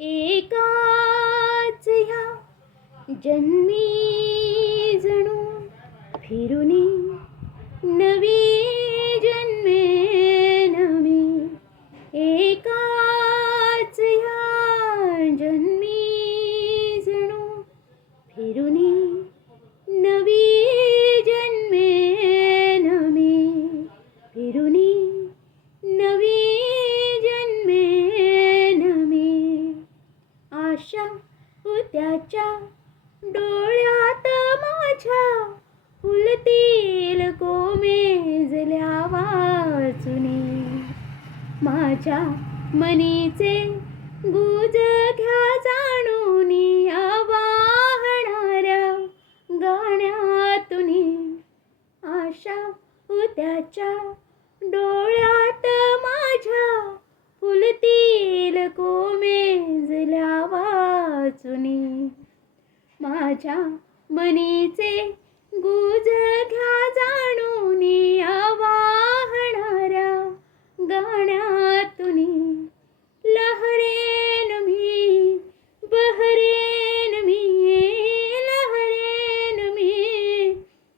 एकाच ह्या जन्मी जणू फिरुनी नवी जन्मे नवी, एकाच ह्या जन्मी जणू फिरुनी नवी जन्मे नवी, फिरुनी नवी जन्मे नवी. आशा त्याच्या डोळ्यात माझ्या फुलतील कोमेजल्या वाचुनी, माझ्या मनीचे गुज घ्या जाणूनी वाहणाऱ्या गाण्यातुनी. आशा त्याच्या डोळ्यात माझ्या फुलतील कोमेजल्या वाचुनी, माझ्या मनीचे गुज घ्या जाणूनी वाहणाऱ्या गाण्यातुनी. लहरेन मी बहरेन मी, लहरेन मी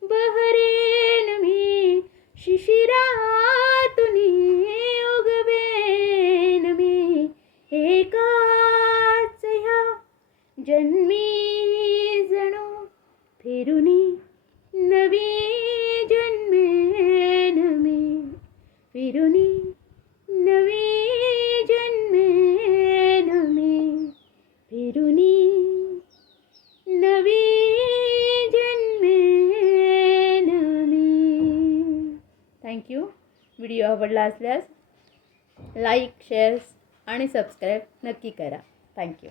बहरेन मी, शिशिरातुनी उगवेन मी. एकाच ह्या जन्मी जणू फिरुनी नवी जन्मे नवी, फिरुनी नवी जन्मे नवी, फिरुनी नवी जन्मे नवी. थँक्यू. व्हिडिओ आवडला असल्यास लाईक, शेअर आणि सबस्क्राईब नक्की करा. थँक्यू.